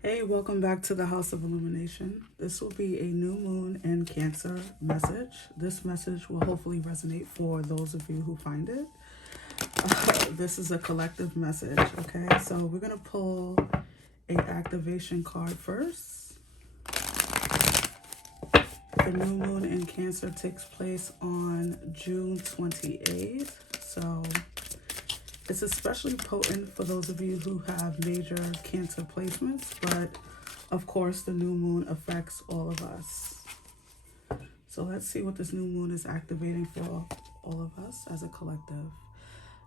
Hey, welcome back to the House of Illumination. This will be a new moon and Cancer message. This message will hopefully resonate for those of you who find it. This is a collective message, okay? So we're going to pull a activation card first. The new moon in Cancer takes place on June 28th. So it's especially potent for those of you who have major Cancer placements, but of course the new moon affects all of us. So let's see what this new moon is activating for all of us as a collective.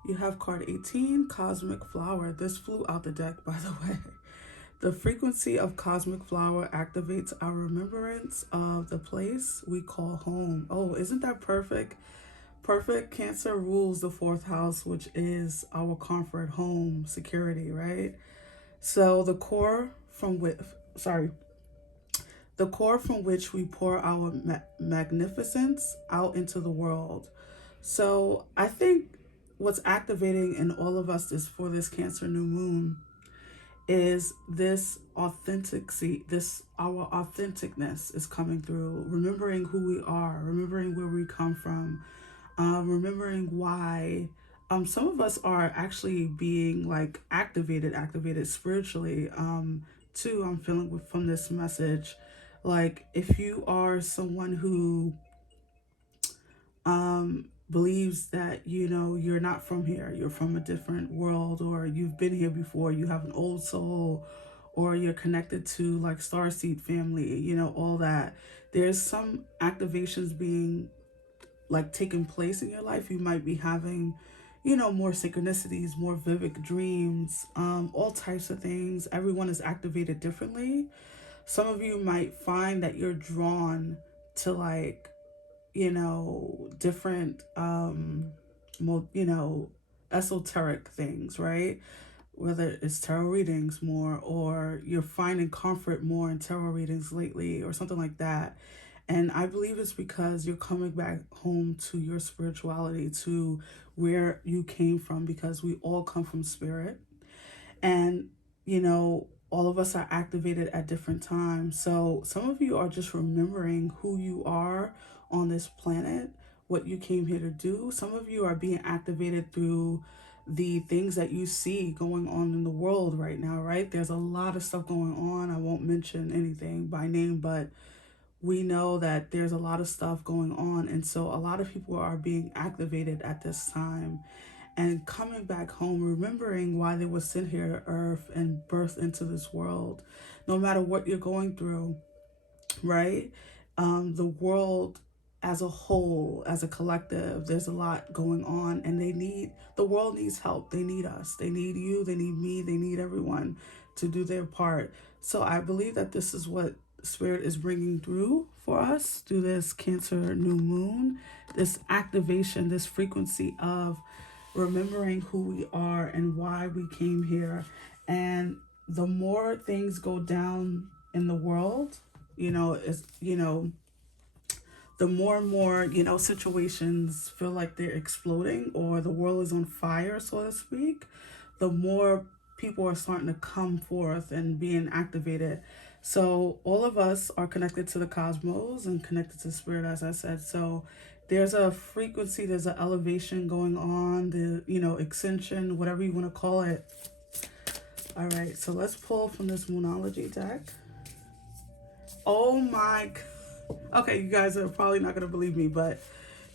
You have card 18, Cosmic Flower. This flew out the deck, by the way. The frequency of Cosmic Flower activates our remembrance of the place we call home. Oh, isn't that perfect? Perfect. Cancer rules the fourth house, which is our comfort, home, security, right? So the core from which we pour our magnificence out into the world. So I think what's activating in all of us is for this Cancer new moon is this authenticity, our authenticness is coming through, remembering who we are, remembering where we come from, remembering why some of us are actually being like activated spiritually too. I'm feeling from this message, like if you are someone who believes that you're not from here, you're from a different world, or you've been here before, you have an old soul, or you're connected to like starseed family, all that, there's some activations being like taking place in your life. You might be having more synchronicities, more vivid dreams, all types of things. Everyone is activated differently. Some of you might find that you're drawn to like different esoteric things, right? Whether it's tarot readings more, or you're finding comfort more in tarot readings lately, or something like that. And I believe it's because you're coming back home to your spirituality, to where you came from, because we all come from spirit. And, all of us are activated at different times. So some of you are just remembering who you are on this planet, what you came here to do. Some of you are being activated through the things that you see going on in the world right now, right? There's a lot of stuff going on. I won't mention anything by name, but we know that there's a lot of stuff going on. And so a lot of people are being activated at this time and coming back home, remembering why they were sent here to earth and birthed into this world. No matter what you're going through, right? The world as a whole, as a collective, there's a lot going on, and the world needs help. They need us. They need you. They need me. They need everyone to do their part. So I believe that this is what Spirit is bringing through for us through this Cancer new moon, this activation, this frequency of remembering who we are and why we came here. And the more things go down in the world, the more and more, situations feel like they're exploding or the world is on fire, so to speak, the more people are starting to come forth and being activated. So all of us are connected to the cosmos and connected to spirit, as I said. So there's a frequency, there's an elevation going on, the extension, whatever you want to call it. All right, so let's pull from this Monology deck. Oh my, okay, you guys are probably not going to believe me, but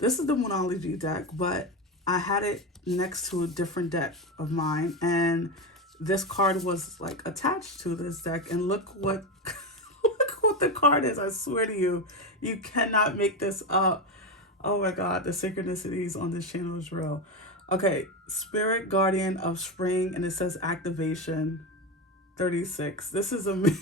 this is the Monology deck, but I had it next to a different deck of mine, and this card was like attached to this deck, and look what look what the card is. I swear to you, you cannot make this up. Oh my god, the synchronicities on this channel is real. Okay, Spirit Guardian of Spring, and it says activation 36. This is amazing.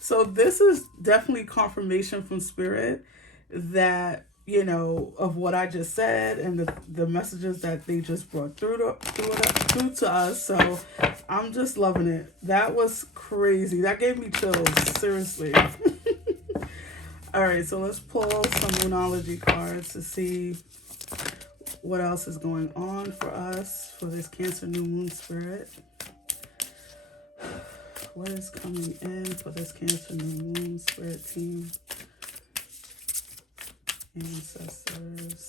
So this is definitely confirmation from Spirit that, of what I just said, and the messages that they just brought through to us. So I'm just loving it. That was crazy. That gave me chills, seriously. All right, so let's pull some Monology cards to see what else is going on for us for this Cancer new moon spirit. What is coming in for this Cancer new moon spirit team? Ancestors.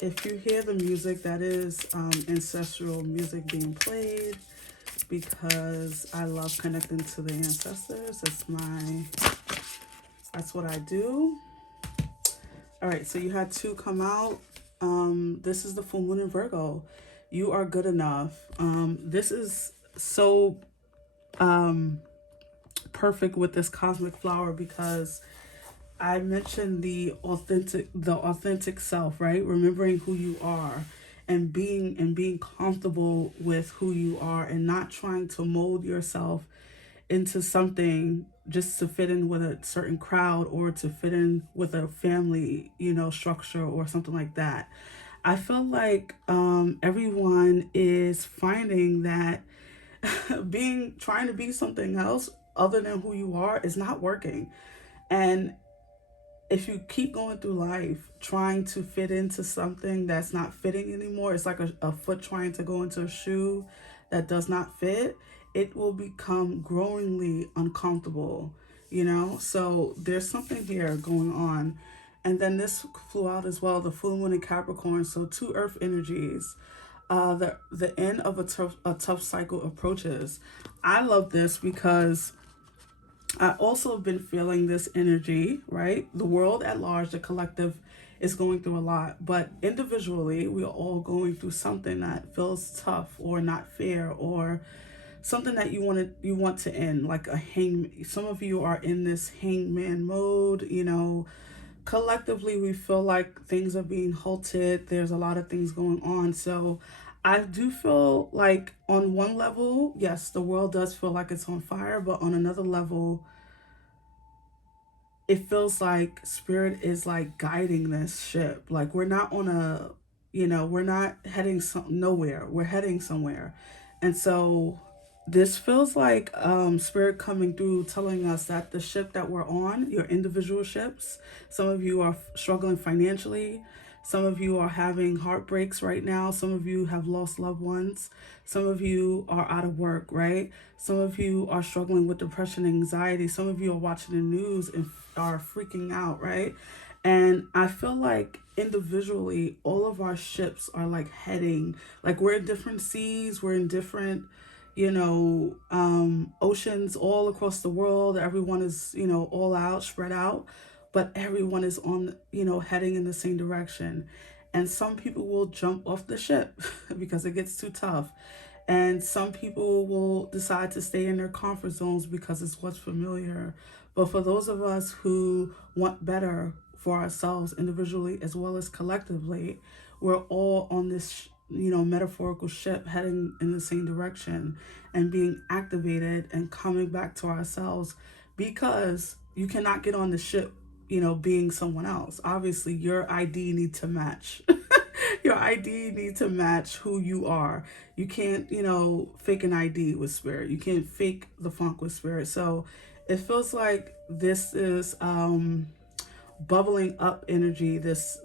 If you hear the music, that is ancestral music being played because I love connecting to the ancestors. That's what I do. All right, so you had 2 come out. This is the full moon in Virgo. You are good enough. This is so perfect with this cosmic flower because I mentioned the authentic self, right? Remembering who you are and being comfortable with who you are and not trying to mold yourself into something just to fit in with a certain crowd or to fit in with a family, structure or something like that. I feel like everyone is finding that trying to be something else other than who you are is not working. And if you keep going through life trying to fit into something that's not fitting anymore, it's like a foot trying to go into a shoe that does not fit, it will become growingly uncomfortable, So there's something here going on. And then this flew out as well, the full moon in Capricorn. So 2 earth energies. The end of a tough cycle approaches. I love this because I also have been feeling this energy, right? The world at large, the collective, is going through a lot, but individually, we are all going through something that feels tough or not fair or something that you want to end, like a some of you are in this hangman mode, collectively we feel like things are being halted. There's a lot of things going on. So I do feel like on one level, yes, the world does feel like it's on fire, but on another level, it feels like spirit is like guiding this ship. Like we're not on we're not heading nowhere. We're heading somewhere. And so this feels like spirit coming through telling us that the ship that we're on, your individual ships, some of you are struggling financially. Some of you are having heartbreaks right now. Some of you have lost loved ones. Some of you are out of work, right? Some of you are struggling with depression and anxiety. Some of you are watching the news and are freaking out, right? And I feel like individually, all of our ships are like heading, like we're in different seas, we're in different, oceans all across the world. Everyone is, all out, spread out, but everyone is on, heading in the same direction. And some people will jump off the ship because it gets too tough. And some people will decide to stay in their comfort zones because it's what's familiar. But for those of us who want better for ourselves individually as well as collectively, we're all on this, metaphorical ship heading in the same direction and being activated and coming back to ourselves, because you cannot get on the ship, being someone else. Obviously, your ID needs to match. Your ID needs to match who you are. You can't, fake an ID with spirit. You can't fake the funk with spirit. So it feels like this is bubbling up energy, this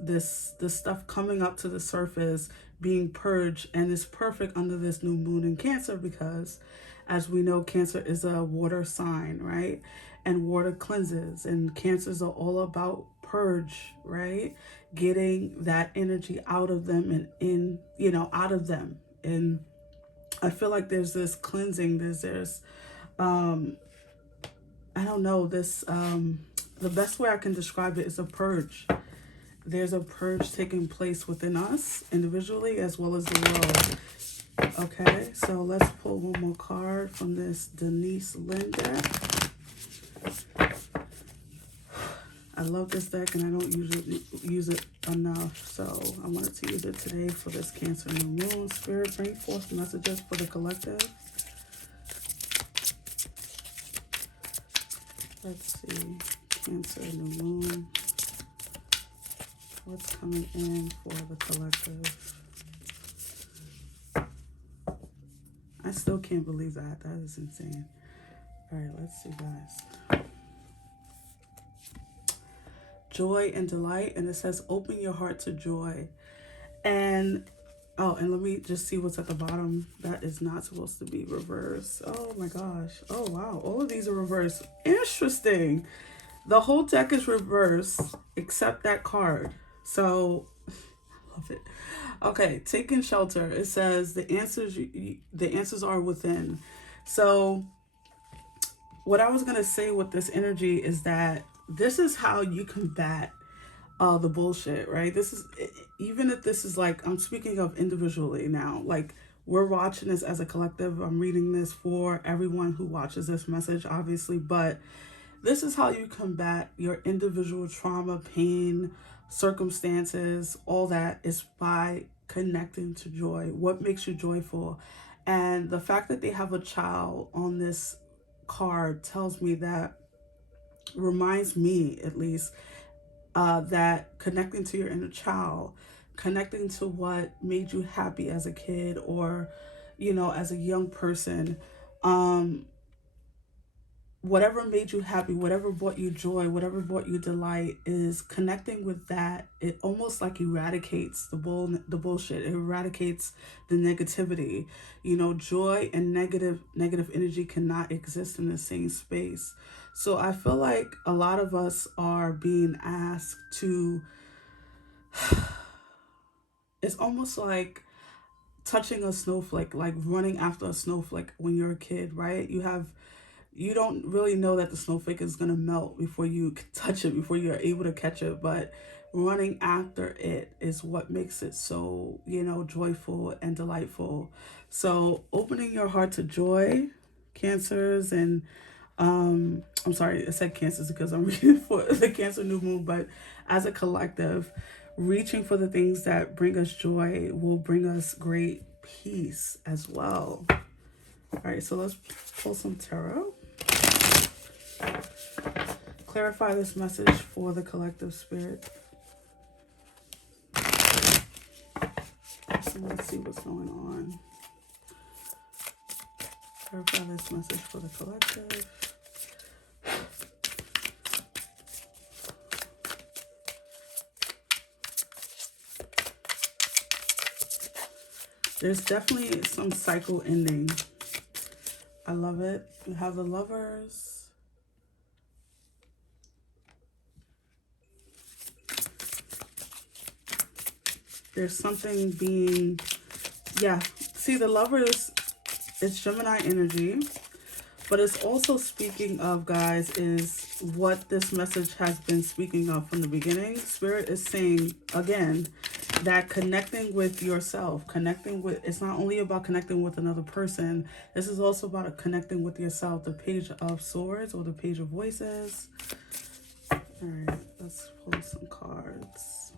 stuff coming up to the surface, being purged, and it's perfect under this new moon in Cancer because, as we know, Cancer is a water sign, right? And water cleanses, and Cancers are all about purge, right? Getting that energy out of them and out of them. And I feel like there's this cleansing, there's I don't know, this the best way I can describe it is a purge. There's a purge taking place within us individually as well as the world. Okay, so let's pull one more card from this Denise Lynn deck. I love this deck and I don't usually use it enough, so I wanted to use it today for this Cancer new moon. Spirit, bring forth messages for the collective. Let's see, Cancer new moon. What's coming in for the collective? I still can't believe that. That is insane. All right, let's see, guys. Joy and delight, and it says open your heart to joy. And Oh, and let me just see what's at the bottom. That is not supposed to be reversed. Oh my gosh. Oh wow. All of these are reversed. Interesting. The whole deck is reversed except that card. So, love it. Okay, taking shelter. It says the answers are within. So, what I was gonna say with this energy is that this is how you combat the bullshit, right? This is, even if this is like, I'm speaking of individually now, like we're watching this as a collective. I'm reading this for everyone who watches this message, obviously, but this is how you combat your individual trauma, pain, circumstances, all that is by connecting to joy. What makes you joyful? And the fact that they have a child on this card tells me that, reminds me at least, that connecting to your inner child, connecting to what made you happy as a kid or, you know, as a young person, um, whatever made you happy, whatever brought you joy, whatever brought you delight, is connecting with that. It almost like eradicates the bullshit. It eradicates the negativity. You know, joy and negative energy cannot exist in the same space. So I feel like a lot of us are being asked to, it's almost like touching a snowflake, like running after a snowflake when you're a kid, right? You don't really know that the snowflake is going to melt before you touch it, before you're able to catch it, but running after it is what makes it so, you know, joyful and delightful. So opening your heart to joy, Cancers, and I'm sorry, I said Cancers because I'm reading for the Cancer new moon, but as a collective, reaching for the things that bring us joy will bring us great peace as well. All right, so let's pull some tarot. Clarify this message for the collective spirit. So let's see what's going on. Clarify this message for the collective. There's definitely some cycle ending. I love it. We have the Lovers. There's something being, yeah. See, the Lovers, it's Gemini energy, but it's also speaking of, guys, is what this message has been speaking of from the beginning. Spirit is saying, again, that connecting with yourself, connecting with, it's not only about connecting with another person. This is also about connecting with yourself. The Page of Swords or the Page of Voices. All right, let's pull some cards.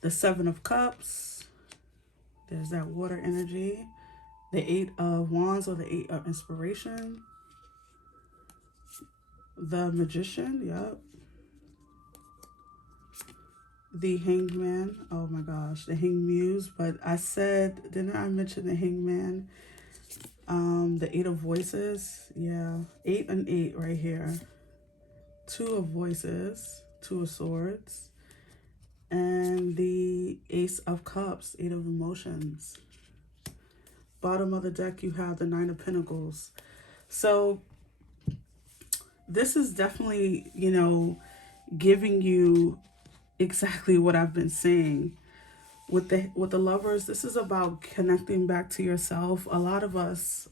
The Seven of Cups. There's that water energy. The Eight of Wands or the Eight of Inspiration. The Magician, yep. The Hanged Man, oh my gosh, the Hanged Muse, but I said, didn't I mention the Hanged Man? The Eight of Voices, yeah, 8 and 8 right here. Two of Voices, Two of Swords, and the Ace of Cups, Eight of Emotions. Bottom of the deck, you have the Nine of Pentacles. So this is definitely, you know, giving you exactly what I've been saying. With the Lovers, this is about connecting back to yourself. A lot of us,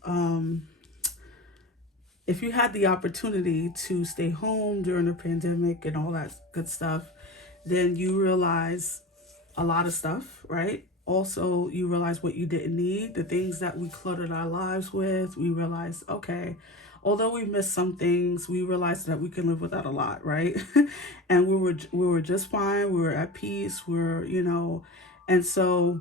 if you had the opportunity to stay home during the pandemic and all that good stuff, then you realize a lot of stuff, right? Also, you realize what you didn't need, the things that we cluttered our lives with. We realize, okay, although we missed some things, we realized that we can live without a lot, right? And we were just fine. We were at peace. We're, you know, and so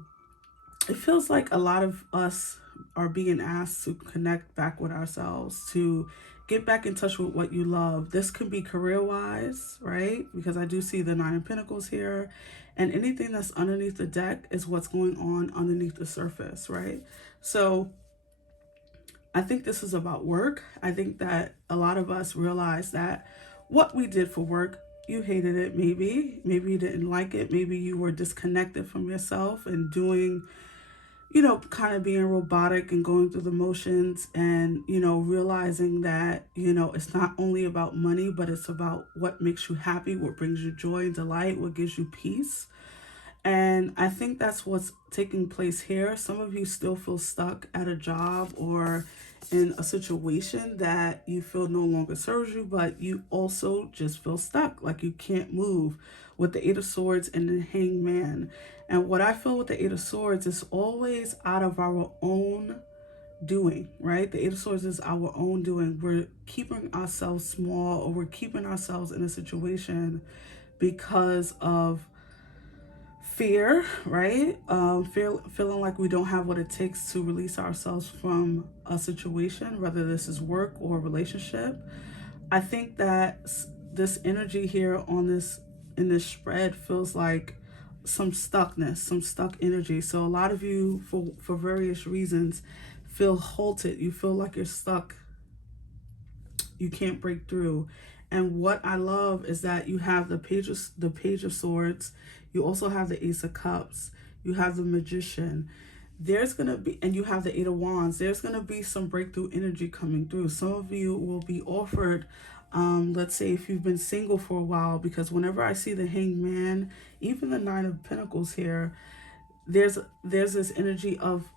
it feels like a lot of us are being asked to connect back with ourselves, to get back in touch with what you love. This could be career-wise, right? Because I do see the Nine of Pentacles here. And anything that's underneath the deck is what's going on underneath the surface, right? So I think this is about work. I think that a lot of us realize that what we did for work you hated it, maybe you didn't like it, maybe you were disconnected from yourself and doing, kind of being robotic and going through the motions, and realizing that it's not only about money, but it's about what makes you happy, what brings you joy and delight, what gives you peace. And I think that's what's taking place here. Some of you still feel stuck at a job or in a situation that you feel no longer serves you, but you also just feel stuck, like you can't move, with the Eight of Swords and the Hangman. And what I feel with the Eight of Swords is always out of our own doing, right? The Eight of Swords is our own doing. We're keeping ourselves small, or we're keeping ourselves in a situation because of fear, right? Feeling like we don't have what it takes to release ourselves from a situation, whether this is work or relationship. I think that this energy here on this, in this spread, feels like some stuckness, some stuck energy. So a lot of you, for various reasons, feel halted. You feel like you're stuck. You can't break through. And what I love is that you have the Page of Swords. You also have the Ace of Cups. You have the Magician. There's going to be, and you have the Eight of Wands. There's going to be some breakthrough energy coming through. Some of you will be offered, let's say if you've been single for a while, because whenever I see the Hangman, even the Nine of Pentacles here, there's this energy of,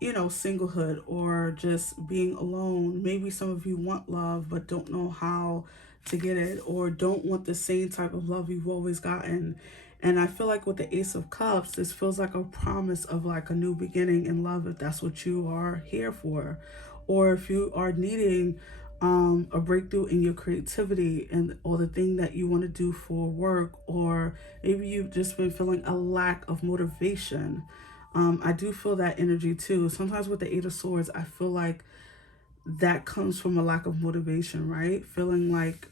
singlehood or just being alone. Maybe some of you want love but don't know how to get it, or don't want the same type of love you've always gotten. And I feel like with the Ace of Cups, this feels like a promise of like a new beginning in love, if that's what you are here for. Or if you are needing a breakthrough in your creativity, and or the thing that you want to do for work, or maybe you've just been feeling a lack of motivation. I do feel that energy too. Sometimes with the Eight of Swords, I feel like that comes from a lack of motivation, right? Feeling like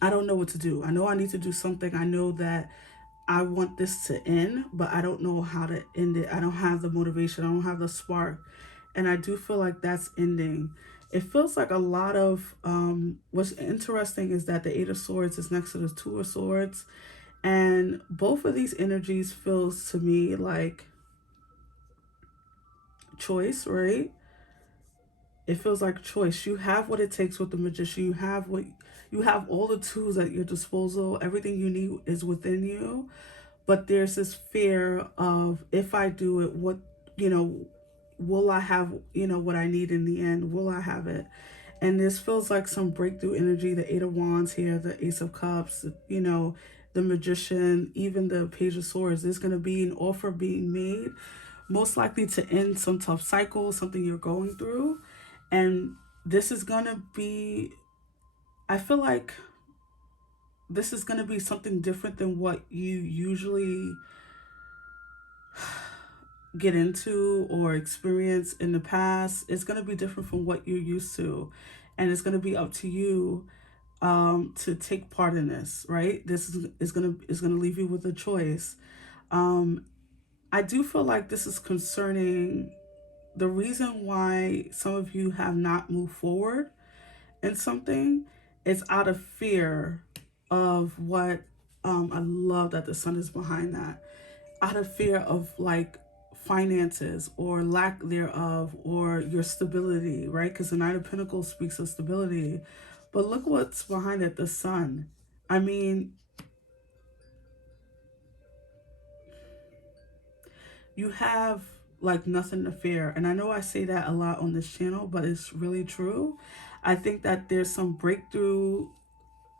I don't know what to do. I know I need to do something. I know that I want this to end, but I don't know how to end it. I don't have the motivation. I don't have the spark. And I do feel like that's ending. It feels like a lot of, what's interesting is that the Eight of Swords is next to the Two of Swords. And both of these energies feels to me like choice, right? It feels like choice. You have what it takes with the Magician. You have all the tools at your disposal. Everything you need is within you. But there's this fear of, if I do it, what, will I have, what I need in the end? Will I have it? And this feels like some breakthrough energy. The Eight of Wands here, the Ace of Cups, the Magician, even the Page of Swords. There's going to be an offer being made, most likely to end some tough cycle, something you're going through. And this is going to be, I feel like this is going to be something different than what you usually get into or experience in the past. It's going to be different from what you're used to. And it's going to be up to you to take part in this, right? This is going to leave you with a choice. I do feel like this is concerning the reason why some of you have not moved forward in something. It's out of fear of what, I love that the Sun is behind that, out of fear of like finances or lack thereof, or your stability, right? Because the Knight of Pentacles speaks of stability. But look what's behind it, the Sun. I mean, you have like nothing to fear. And I know I say that a lot on this channel, but it's really true. I think that there's some breakthrough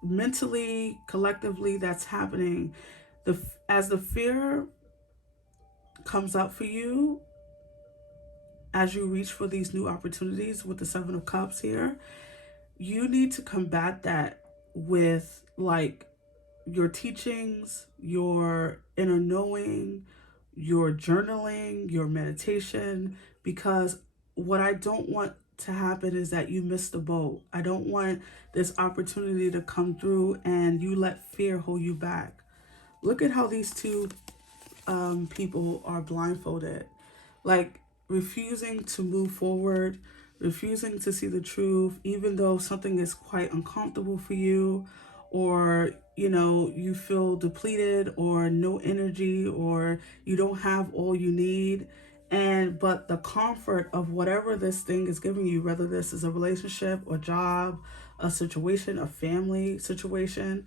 mentally, collectively, that's happening. As the fear comes up for you, as you reach for these new opportunities with the Seven of Cups here, you need to combat that with like your teachings, your inner knowing, your journaling, your meditation, because what I don't want to happen is that you miss the boat. I don't want this opportunity to come through and you let fear hold you back. Look at how these two people are blindfolded, like refusing to move forward, refusing to see the truth, even though something is quite uncomfortable for you, or you know, you feel depleted or no energy, or you don't have all you need. And but the comfort of whatever this thing is giving you, whether this is a relationship or job, a situation, a family situation,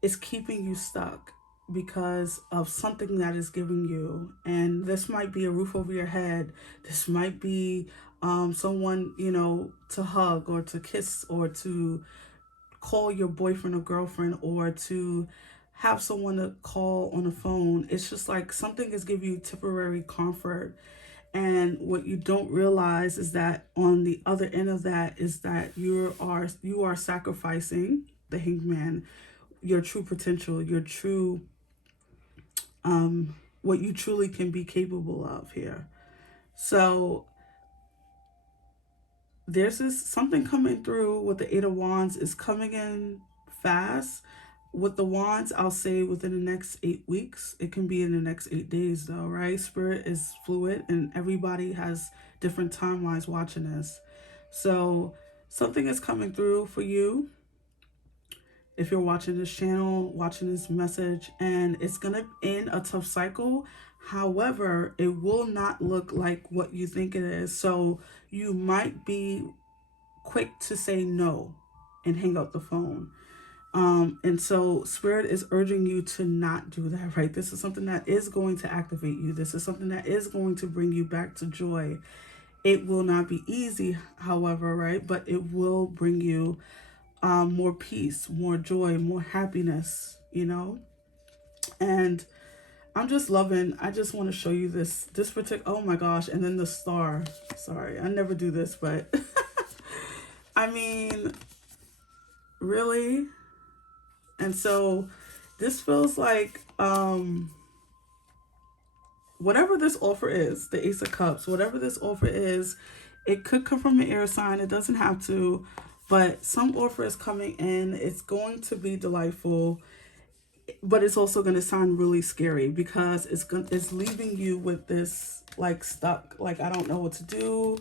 is keeping you stuck because of something that is giving you. And this might be a roof over your head. This might be someone, you know, to hug or to kiss or to call your boyfriend or girlfriend, or to have someone to call on the phone. It's just like something is giving you temporary comfort. And what you don't realize is that on the other end of that is that you are sacrificing the hangman, your true potential, your true what you truly can be capable of here. So there's this something coming through with the Eight of Wands is coming in fast. With the wands, I'll say within the next 8 weeks. It can be in the next 8 days though, right? Spirit is fluid and everybody has different timelines watching this. So something is coming through for you if you're watching this channel, watching this message, and it's going to end a tough cycle. However, it will not look like what you think it is. So you might be quick to say no and hang up the phone. And so Spirit is urging you to not do that, right? This is something that is going to activate you. This is something that is going to bring you back to joy. It will not be easy, however, right? But it will bring you more peace, more joy, more happiness, you know? And I'm just loving, I just want to show you this particular, oh my gosh, and then the star. Sorry, I never do this, but I mean, really? And so this feels like whatever this offer is, the Ace of Cups, whatever this offer is, it could come from an air sign. It doesn't have to, but some offer is coming in. It's going to be delightful, but it's also going to sound really scary because it's leaving you with this like stuck, like I don't know what to do.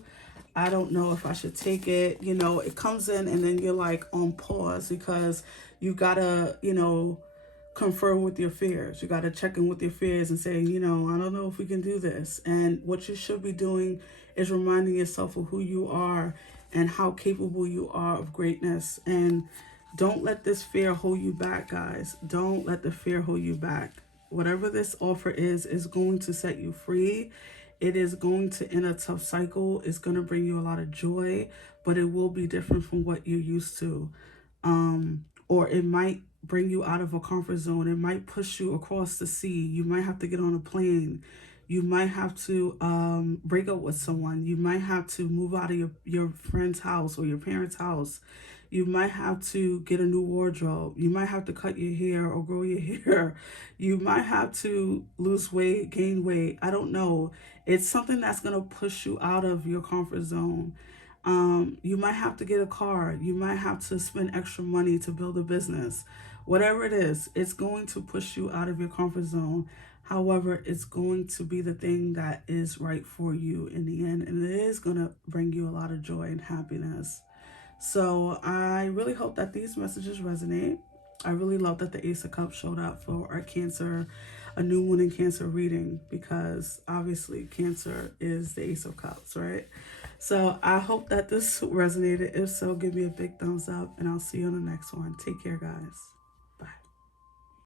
I don't know if I should take it. You know, it comes in and then you're like on pause because you gotta, you know, confer with your fears. You got to check in with your fears and say, you know, I don't know if we can do this. And what you should be doing is reminding yourself of who you are and how capable you are of greatness. And don't let this fear hold you back, guys. Don't let the fear hold you back. Whatever this offer is going to set you free. It is going to end a tough cycle. It's going to bring you a lot of joy, but it will be different from what you're used to. Or it might bring you out of a comfort zone. It might push you across the sea. You might have to get on a plane. You might have to break up with someone. You might have to move out of your friend's house or your parents' house. You might have to get a new wardrobe. You might have to cut your hair or grow your hair. You might have to lose weight, gain weight. I don't know. It's something that's going to push you out of your comfort zone. You might have to get a car. You might have to spend extra money to build a business. Whatever it is, it's going to push you out of your comfort zone. However, it's going to be the thing that is right for you in the end. And it is going to bring you a lot of joy and happiness. So I really hope that these messages resonate. I really love that the Ace of Cups showed up for our Cancer, a new moon in Cancer reading, because obviously Cancer is the Ace of Cups, right? So I hope that this resonated. If so, give me a big thumbs up and I'll see you on the next one. Take care, guys.